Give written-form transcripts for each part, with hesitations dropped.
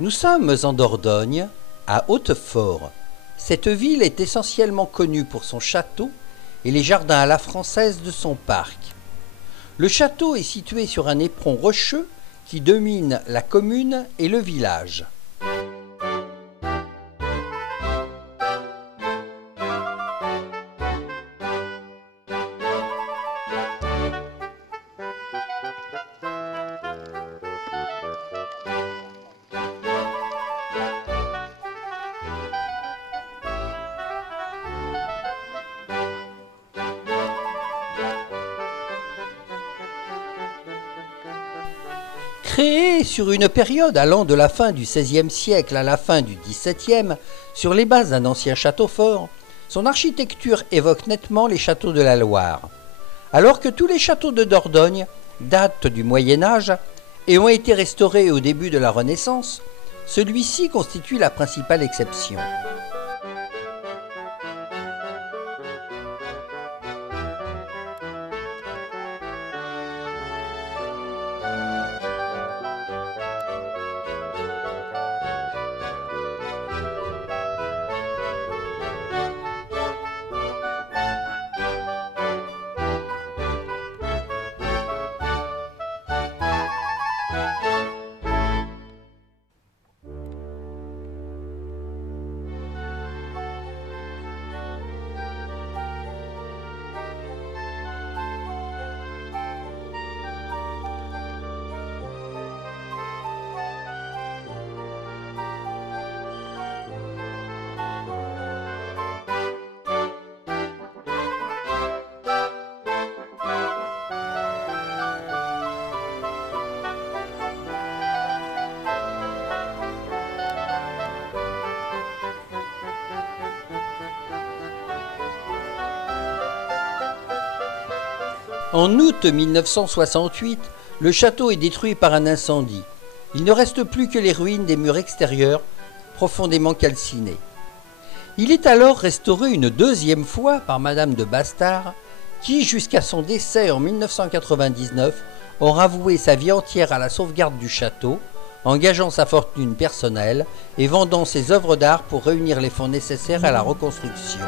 Nous sommes en Dordogne, à Hautefort. Cette ville est essentiellement connue pour son château et les jardins à la française de son parc. Le château est situé sur un éperon rocheux qui domine la commune et le village. Créé sur une période allant de la fin du XVIe siècle à la fin du XVIIe, sur les bases d'un ancien château fort, son architecture évoque nettement les châteaux de la Loire. Alors que tous les châteaux de Dordogne datent du Moyen Âge et ont été restaurés au début de la Renaissance, celui-ci constitue la principale exception. En août 1968, le château est détruit par un incendie. Il ne reste plus que les ruines des murs extérieurs, profondément calcinés. Il est alors restauré une deuxième fois par Madame de Bastard, qui, jusqu'à son décès en 1999, aura voué sa vie entière à la sauvegarde du château, engageant sa fortune personnelle et vendant ses œuvres d'art pour réunir les fonds nécessaires à la reconstruction.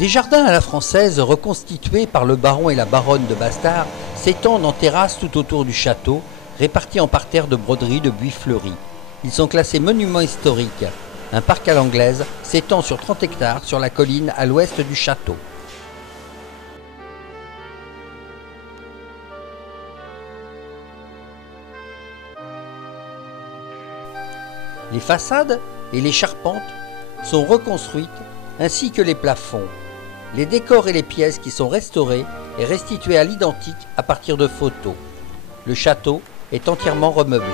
Des jardins à la française reconstitués par le baron et la baronne de Bastard s'étendent en terrasse tout autour du château, répartis en parterres de broderies de buis fleuris. Ils sont classés monuments historiques. Un parc à l'anglaise s'étend sur 30 hectares sur la colline à l'ouest du château. Les façades et les charpentes sont reconstruites ainsi que les plafonds. Les décors et les pièces qui sont restaurés et restitués à l'identique à partir de photos. Le château est entièrement remeublé.